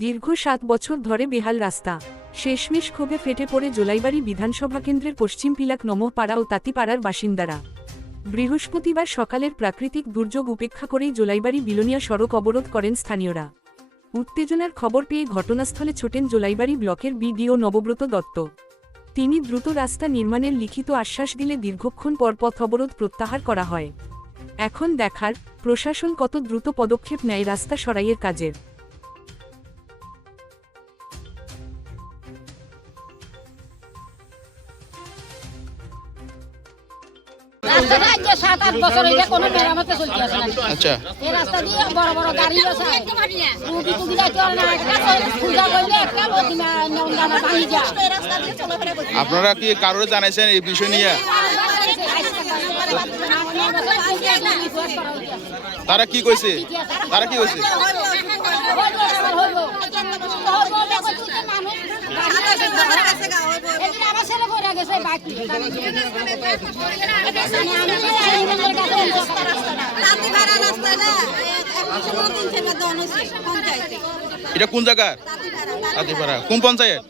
দীর্ঘ ৭ বছর ধরে বেহাল রাস্তা। শেষমেশ ক্ষোভে ফেটে পড়ে জোলাইবাড়ি বিধানসভা কেন্দ্রের পশ্চিম পিলাক নম্বরপাড়া ও তাঁতিপাড়ার বাসিন্দারা। বৃহস্পতিবার সকালের প্রাকৃতিক দুর্যোগ উপেক্ষা করেই জোলাইবাড়ি বিলোনিয়া সড়ক অবরোধ করেন স্থানীয়রা। উত্তেজনার খবর পেয়ে ঘটনাস্থলে ছোটেন জোলাইবাড়ি ব্লকের বিডিও নবব্রত দত্ত। তিনি দ্রুত রাস্তা নির্মাণের লিখিত আশ্বাস দিলে দীর্ঘক্ষণ পর পথ অবরোধ প্রত্যাহার করা হয়। এখন দেখার প্রশাসন কত দ্রুত পদক্ষেপ নেয় রাস্তা সরাইয়ের কাজের। আচ্ছা, এই রাস্তা দিয়ে বড় বড় গাড়ি আছে, রুগী টুগী যাইতে পারে না, পূজা করলে একটা নেওয়া ভাঙি যায়। আপনারা কি কারোর জানাইছেন এই বিষয় নিয়ে? তারা কি কইছে? তারা কি কইছে? এটা কোন জায়গা? তাঁতিপাড়া কোন পঞ্চায়েত?